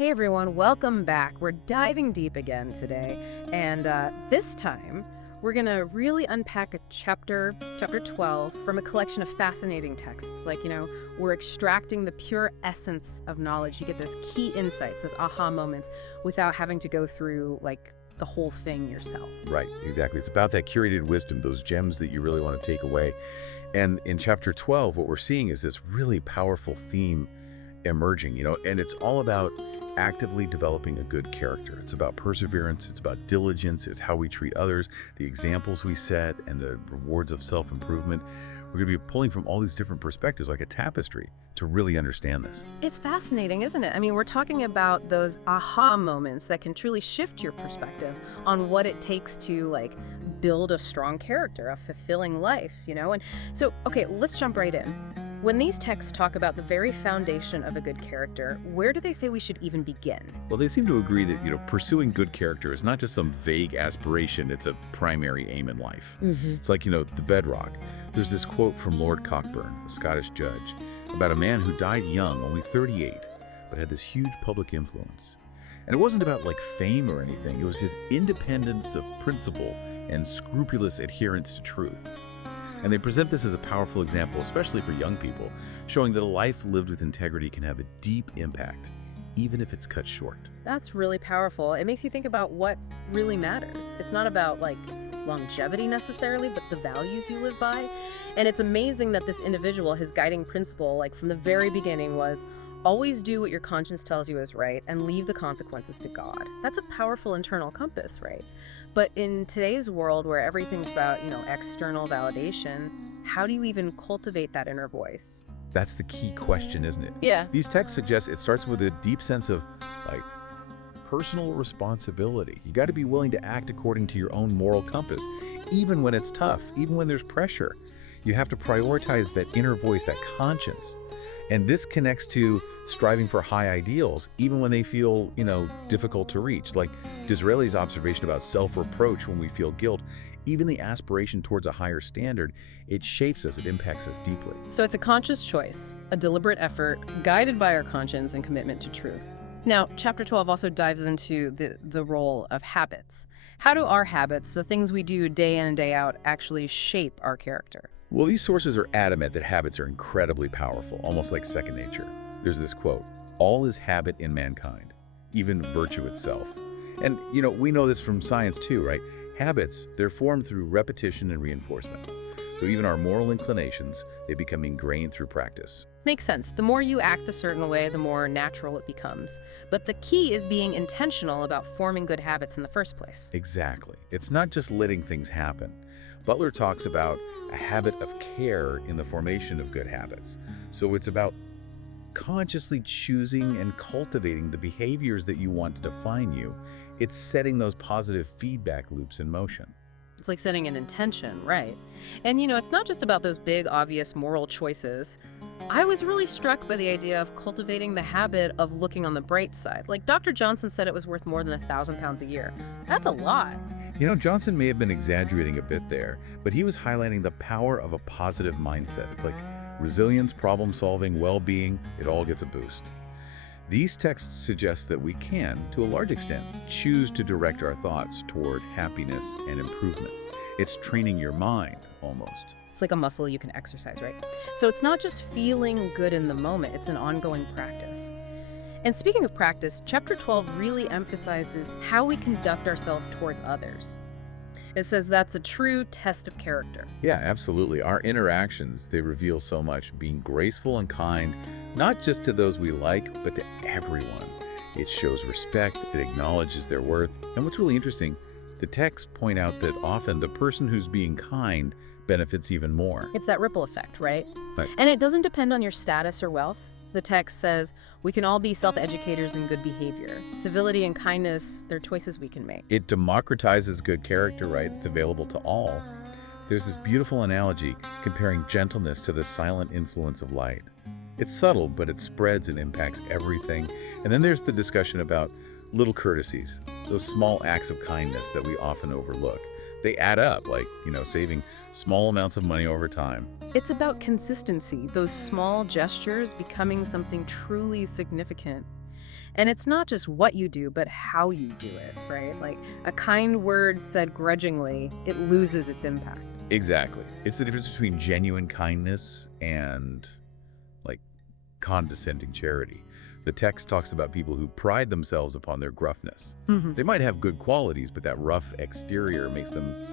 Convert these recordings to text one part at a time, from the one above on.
Hey everyone, welcome back. We're diving deep again today, and this time we're gonna really unpack a chapter 12, from a collection of fascinating texts. We're extracting the pure essence of knowledge. You get those key insights, those aha moments, without having to go through the whole thing yourself. Right, exactly. It's about that curated wisdom, those gems that you really want to take away. And in chapter 12, what we're seeing is this really powerful theme emerging, and it's all about actively developing a good character. It's about perseverance, it's about diligence, it's how we treat others, the examples we set, and the rewards of self-improvement. We're going to be pulling from all these different perspectives, like a tapestry, to really understand this. It's fascinating, isn't it? I mean, we're talking about those aha moments that can truly shift your perspective on what it takes to build a strong character, a fulfilling life, And so, okay, let's jump right in. When these texts talk about the very foundation of a good character, where do they say we should even begin? Well, they seem to agree that, pursuing good character is not just some vague aspiration, it's a primary aim in life. It's like, the bedrock. There's this quote from Lord Cockburn, a Scottish judge, about a man who died young, only 38, but had this huge public influence. And it wasn't about fame or anything, it was his independence of principle and scrupulous adherence to truth. And they present this as a powerful example, especially for young people, showing that a life lived with integrity can have a deep impact, even if it's cut short. That's really powerful. It makes you think about what really matters. It's not about longevity necessarily, but the values you live by. And it's amazing that this individual, his guiding principle, from the very beginning was, always do what your conscience tells you is right and leave the consequences to God. That's a powerful internal compass, right? But in today's world where everything's about, external validation, how do you even cultivate that inner voice? That's the key question, isn't it? Yeah. These texts suggest it starts with a deep sense of, personal responsibility. You got to be willing to act according to your own moral compass, even when it's tough, even when there's pressure. You have to prioritize that inner voice, that conscience. And this connects to striving for high ideals, even when they feel, difficult to reach. Like Disraeli's observation about self-reproach when we feel guilt, even the aspiration towards a higher standard, it shapes us, it impacts us deeply. So it's a conscious choice, a deliberate effort, guided by our conscience and commitment to truth. Now, chapter 12 also dives into the role of habits. How do our habits, the things we do day in and day out, actually shape our character? Well, these sources are adamant that habits are incredibly powerful, almost like second nature. There's this quote, "All is habit in mankind, even virtue itself." And, we know this from science too, right? Habits, they're formed through repetition and reinforcement. So even our moral inclinations, they become ingrained through practice. Makes sense. The more you act a certain way, the more natural it becomes. But the key is being intentional about forming good habits in the first place. Exactly. It's not just letting things happen. Butler talks about a habit of care in the formation of good habits. So it's about consciously choosing and cultivating the behaviors that you want to define you. It's setting those positive feedback loops in motion. It's like setting an intention, right? And it's not just about those big, obvious moral choices. I was really struck by the idea of cultivating the habit of looking on the bright side. Like Dr. Johnson said, it was worth more than £1,000 a year. That's a lot. Johnson may have been exaggerating a bit there, but he was highlighting the power of a positive mindset. It's like resilience, problem solving, well-being, it all gets a boost. These texts suggest that we can, to a large extent, choose to direct our thoughts toward happiness and improvement. It's training your mind, almost. It's like a muscle you can exercise, right? So it's not just feeling good in the moment, it's an ongoing practice. And speaking of practice, chapter 12 really emphasizes how we conduct ourselves towards others. It says that's a true test of character. Yeah, absolutely. Our interactions, they reveal so much. Being graceful and kind, not just to those we like, but to everyone. It shows respect, it acknowledges their worth. And what's really interesting, the texts point out that often the person who's being kind benefits even more. It's that ripple effect, right? Right. And it doesn't depend on your status or wealth. The text says we can all be self-educators in good behavior. Civility and kindness, they're choices we can make. It democratizes good character, right? It's available to all. There's this beautiful analogy comparing gentleness to the silent influence of light. It's subtle, but it spreads and impacts everything. And then there's the discussion about little courtesies, those small acts of kindness that we often overlook. They add up, saving small amounts of money over time. It's about consistency, those small gestures becoming something truly significant. And it's not just what you do, but how you do it, right? Like a kind word said grudgingly, it loses its impact. Exactly. It's the difference between genuine kindness and, like, condescending charity. The text talks about people who pride themselves upon their gruffness. Hmm. They might have good qualities, but that rough exterior makes them,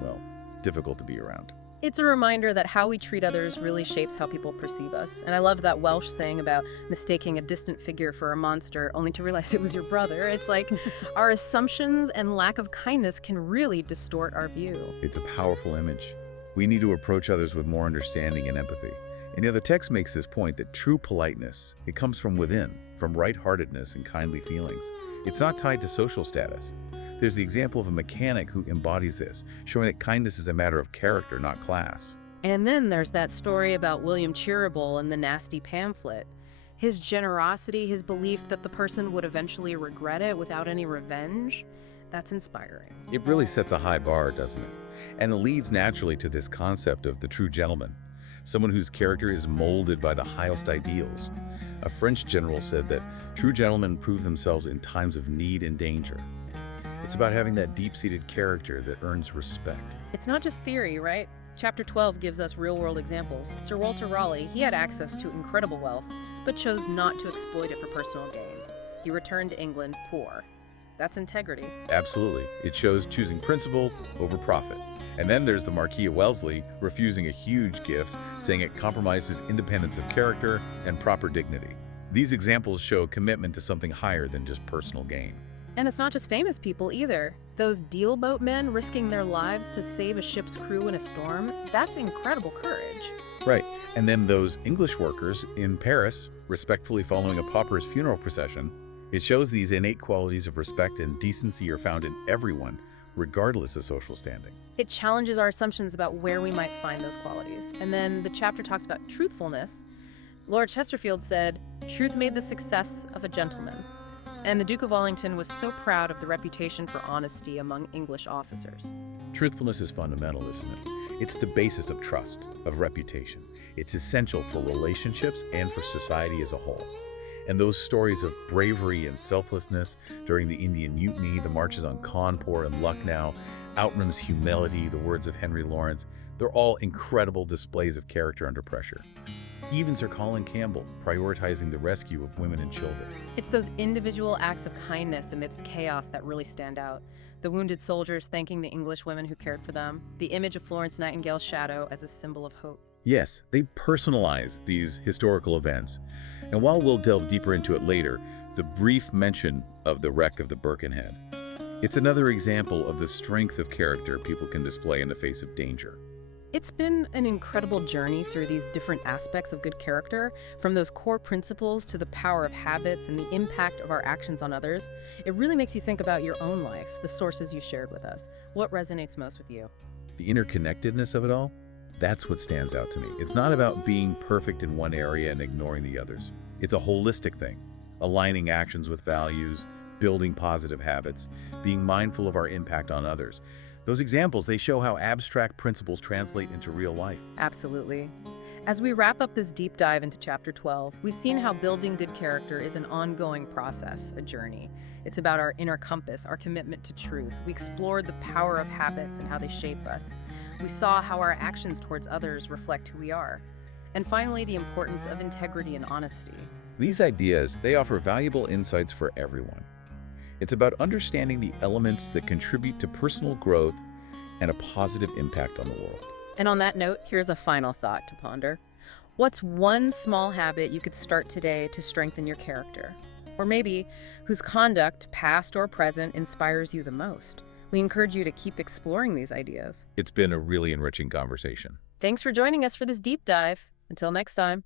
well, difficult to be around. It's a reminder that how we treat others really shapes how people perceive us. And I love that Welsh saying about mistaking a distant figure for a monster only to realize it was your brother. It's like our assumptions and lack of kindness can really distort our view. It's a powerful image. We need to approach others with more understanding and empathy. And the text makes this point that true politeness, it comes from within, from right-heartedness and kindly feelings. It's not tied to social status. There's the example of a mechanic who embodies this, showing that kindness is a matter of character, not class. And then there's that story about William Cheeryble and the nasty pamphlet. His generosity, his belief that the person would eventually regret it without any revenge, that's inspiring. It really sets a high bar, doesn't it? And it leads naturally to this concept of the true gentleman, someone whose character is molded by the highest ideals. A French general said that true gentlemen prove themselves in times of need and danger. It's about having that deep-seated character that earns respect. It's not just theory, right? Chapter 12 gives us real-world examples. Sir Walter Raleigh, he had access to incredible wealth, but chose not to exploit it for personal gain. He returned to England poor. That's integrity. Absolutely. It shows choosing principle over profit. And then there's the Marquis of Wellesley refusing a huge gift, saying it compromised his independence of character and proper dignity. These examples show commitment to something higher than just personal gain. And it's not just famous people either. Those deal boat men risking their lives to save a ship's crew in a storm, that's incredible courage. Right. And then those English workers in Paris respectfully following a pauper's funeral procession. It shows these innate qualities of respect and decency are found in everyone, regardless of social standing. It challenges our assumptions about where we might find those qualities. And then the chapter talks about truthfulness. Lord Chesterfield said, "Truth made the success of a gentleman." And the Duke of Wellington was so proud of the reputation for honesty among English officers. Truthfulness is fundamental, isn't it? It's the basis of trust, of reputation. It's essential for relationships and for society as a whole. And those stories of bravery and selflessness during the Indian Mutiny, the marches on Cawnpore and Lucknow, Outram's humility, the words of Henry Lawrence, they're all incredible displays of character under pressure. Even Sir Colin Campbell prioritizing the rescue of women and children. It's those individual acts of kindness amidst chaos that really stand out. The wounded soldiers thanking the English women who cared for them, the image of Florence Nightingale's shadow as a symbol of hope. Yes, they personalize these historical events. And while we'll delve deeper into it later, the brief mention of the wreck of the Birkenhead, it's another example of the strength of character people can display in the face of danger. It's been an incredible journey through these different aspects of good character, from those core principles to the power of habits and the impact of our actions on others. It really makes you think about your own life, the sources you shared with us. What resonates most with you? The interconnectedness of it all, that's what stands out to me. It's not about being perfect in one area and ignoring the others. It's a holistic thing, aligning actions with values, building positive habits, being mindful of our impact on others. Those examples, they show how abstract principles translate into real life. Absolutely. As we wrap up this deep dive into Chapter 12, we've seen how building good character is an ongoing process, a journey. It's about our inner compass, our commitment to truth. We explored the power of habits and how they shape us. We saw how our actions towards others reflect who we are. And finally, the importance of integrity and honesty. These ideas, they offer valuable insights for everyone. It's about understanding the elements that contribute to personal growth and a positive impact on the world. And on that note, here's a final thought to ponder. What's one small habit you could start today to strengthen your character? Or maybe whose conduct, past or present, inspires you the most? We encourage you to keep exploring these ideas. It's been a really enriching conversation. Thanks for joining us for this deep dive. Until next time.